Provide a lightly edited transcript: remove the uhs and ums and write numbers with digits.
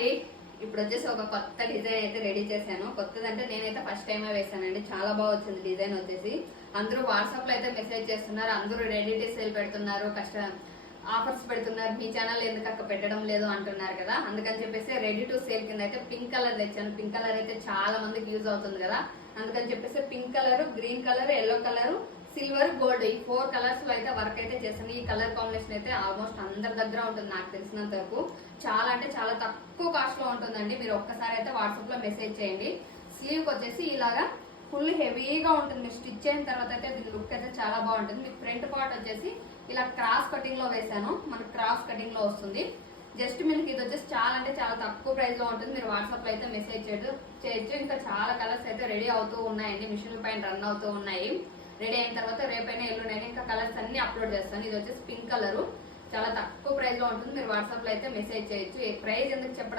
అండి, ఇప్పుడు వచ్చేసి ఒక కొత్త డిజైన్ అయితే రెడీ చేశాను. కొత్తదంటే నేనైతే ఫస్ట్ టైమే వేసానండి. చాలా బాగా వచ్చింది డిజైన్ వచ్చేసి. అందరూ వాట్సాప్ లో అయితే మెసేజ్ చేస్తున్నారు, అందరూ రెడీ టు సేల్ పెడుతున్నారు, ఆఫర్స్ పెడుతున్నారు, మీ ఛానల్ ఎందుకు అక్క పెట్టడం లేదు అంటున్నారు కదా. అందుకని చెప్పేసి రెడీ టు సేల్ కింద అయితే పింక్ కలర్ తెచ్చాను. పింక్ కలర్ అయితే చాలా మందికి యూజ్ అవుతుంది కదా, అందుకని చెప్పేసి pink colour, green colour, yellow colour, silver, gold ఈ 4 కలర్స్ లో అయితే వర్క్ అయితే చేస్తాను. ఈ కలర్ కాంబినేషన్ అయితే ఆల్మోస్ట్ అందరి దగ్గర ఉంటుంది నాకు తెలిసినంత వరకు. చాలా అంటే చాలా తక్కువ కాస్ట్ లో ఉంటుందండి. మీరు ఒక్కసారి అయితే వాట్సాప్ లో మెసేజ్ చేయండి. స్లీవ్ వచ్చేసి ఇలాగా ఫుల్ హెవీగా ఉంటుంది. మీరు స్టిచ్ అయిన తర్వాత అయితే దీని లుక్ అయితే చాలా బాగుంటుంది. మీకు ఫ్రంట్ పార్ట్ వచ్చేసి ఇలా క్రాస్ కటింగ్ లో వేసాను, మనకి క్రాస్ కటింగ్ లో వస్తుంది. జస్ట్ మీకు ఇది వచ్చేసి చాలా అంటే చాలా తక్కువ ప్రైస్ లో ఉంటుంది. మీరు వాట్సాప్ లో అయితే మెసేజ్ చేయొచ్చు. ఇంకా చాలా కలర్స్ అయితే రెడీ అవుతూ ఉన్నాయండి, మిషన్ పైన రన్ అవుతూ ఉన్నాయి. రెడీ అయిన తర్వాత రేపైనా ఎల్లుండైనా ఇంకా కలర్స్ అన్ని అప్లోడ్ చేస్తాను. ఇది వచ్చేసి పింక్ కలర్, చాలా తక్కువ ప్రైస్ లో ఉంటుంది. మీరు వాట్సాప్ లో అయితే మెసేజ్ చేయొచ్చు. ప్రైస్ ఎందుకు చెప్పడం